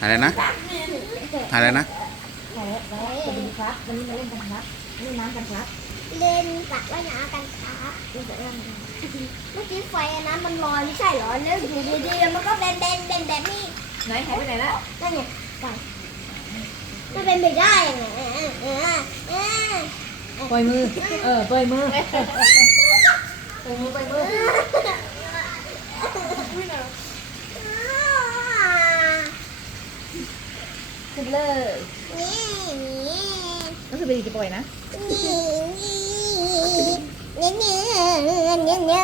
อะไรนะอะไรนะแพ้แพ้วัสดีครับวันนี้มาเล่นกันครับเล่นน้ำกันครับ เล่นสระว่ายน้ำกันครับเล่นสระว่ายน้ำเมื่อกี้ไฟอันนั้นมันลอยไม่ใช่เหรอแล้วอยู่ดีๆมันก็เบนเบนเบนแบบนี้ไหนหายไปไหนแล้วนั่นไงไฟมันเป็นไปได้ยังไงปล่อยมือ เออปล่อยมือ ขึ้นเลยน้องคือไปดีจะปล่อยนะเนี่ยเนี่ยนี่ยเนี่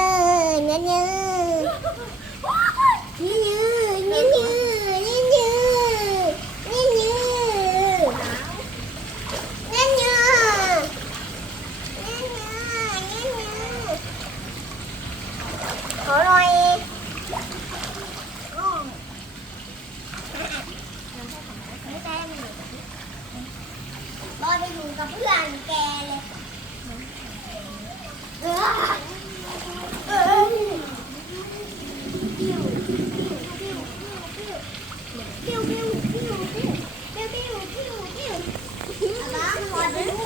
นี่นี่ ลอยไปอยู่กับเพื่อนแกเลยเออเออปิ้วปิ้วปิ้วปิ้วปิ้วปิ้วปิ้วปิ้วปิ้วปิ้วปิ้วปิ้วน้องหมดไปนู่นแ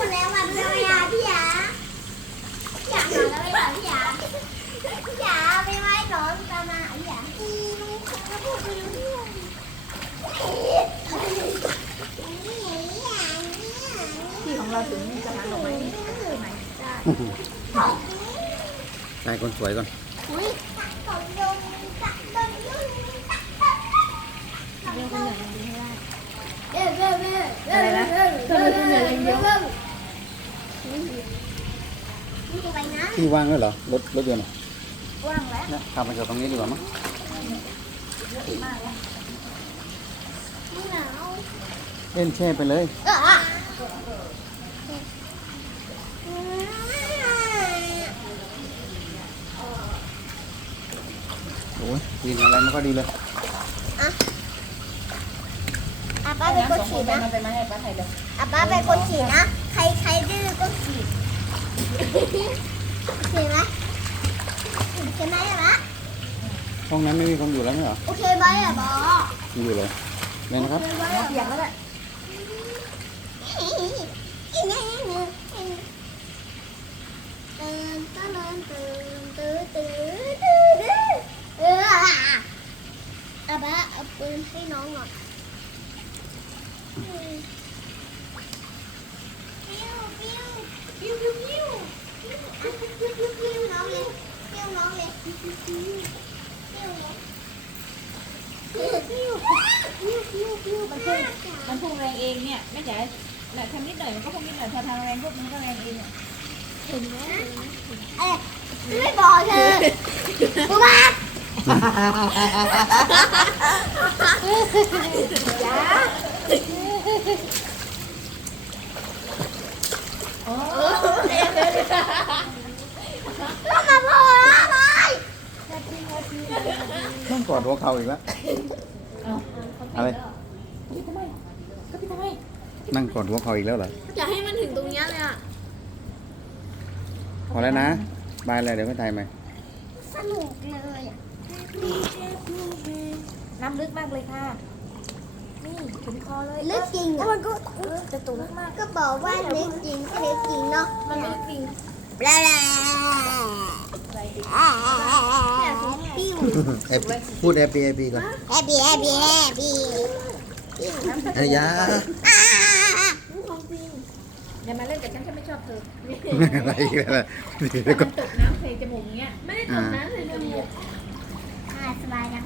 ล้ววัน เอ๊ะนี่จะไปนะที่ว่างด้วยเหรอ รถรถยนต์อะว่างแล้วเนี่ยขับมาจากตรงนี้ดีกว่ามั้งไม่หนาวเล่นแช่ไปเลย เอออะโอ้ยกินอะไรไม่ค่อยดีเลยอะป้าเป็นคนฉีดนะมันไปมาให้ป้าไทยเลยอะป้าเป็นคนฉีดนะ ใครใครดื้อก็ฉีดโอเคไหมโอเคไหมอะวะห้องนั้นไม่มีคนอยู่แล้วไม่เหรอ โอเคไหมอะบอมีอยู่เลยเล่นนะครับเปียกแล้วแหละเอออาบ้าเอา ปืนให้น้องหน่อยปิ้วปิ้วปิ้วปิ้วปิ้วปิ้วปิ้วปิ้วน้องเลยปิ้วน้องเลยปิ้วปิ้วปิ้วปิ้วปิ้วปิ้วปิ้วปิ้วมันพุ่งมันพุ่งแรงเองเนี่ยแม่จ๋าน่ะทำนิดหน่อยมันก็พุ่งนิดหน่อยพอทางแรงปุ๊บมันก็แรงเองอะเห็นไหมเอ๊ะไม่บอกเธอกูมาจ้าโอ้ ต้องมาพ่ออะไรต้องกอดหัวเข่าอีกแล้วอาอะไรก็พี่ทำไมก็พี่ทำไมนั่งกอดหัวเข่าอีกแล้วเหรอจะให้มันถึงตรงนี้เลยอะพอแล้วนะบายเลยเดี๋ยวไม่ถ่ายไหมสนุกเลยอะ น้ำลึกมากเลยค่ะ นี่ถึงคอเลยลึกจริงอะมันก็เออจะตุ่มมากก็บอกว่าลึกจริงก็ลึกจริงเนาะมันไม่ลึกจริงบลาบลาอะไรดิปิ้วแอบพูดแอบปีแอบปีก่อนแฮปปี้แฮปปี้แฮปปี้ไอ้ยาอย่ามาเล่นกับฉันฉันไม่ชอบเธออะไรอีกแล้วล่ะเดี๋ยวก่อนตกน้ำใส่จมูกเงี้ยไม่ได้ตกน้ำเลยจมูก 还是买两